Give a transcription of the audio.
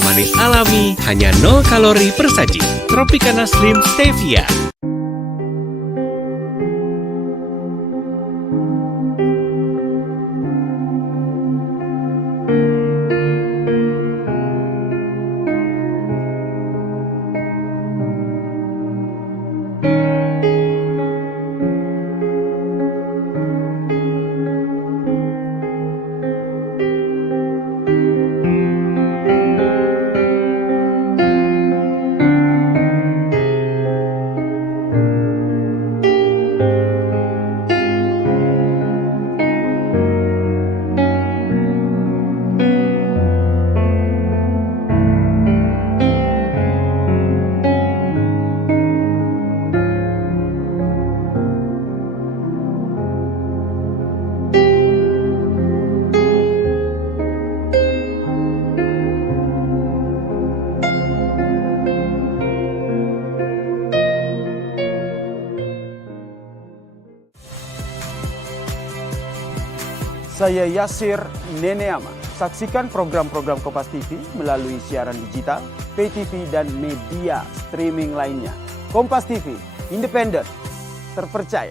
rasa manis alami, hanya 0 kalori per saji. Tropicana Slim Stevia. Saya Yasir Neneama. Saksikan program-program Kompas TV melalui siaran digital, pay TV, dan media streaming lainnya. Kompas TV, independen, terpercaya.